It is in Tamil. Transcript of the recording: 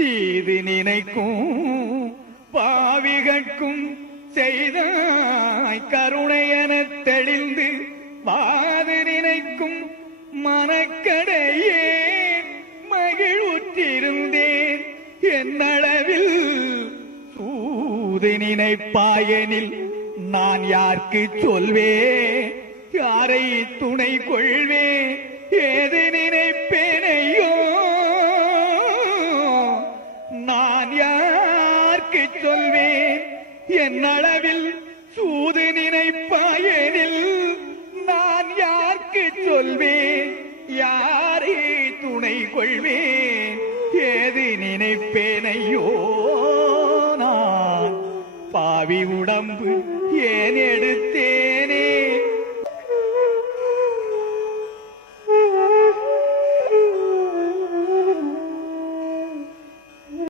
தீது நினைக்கும் பாவிகட்கும் செய்தாய் கருணை என தெளிந்து வாது நினைக்கும் மனக்கடையே மகிழ்வுற்றிருந்தேன் என்னளவில் சூது நினைப்பாயனில் நான் யாருக்கு சொல்வே யாரை துணை கொள்வே ஏது நினைப்பேனையோ நான் யாருக்கு சொல்வேன் என்னளவில் சூது நினைப்பாயனில் நான் யாருக்கு சொல்வேன் யாரை துணை கொள்வேன் ஏது நினைப்பேனையோ நான் பாவி உடம்பு ஏன் எடுத்து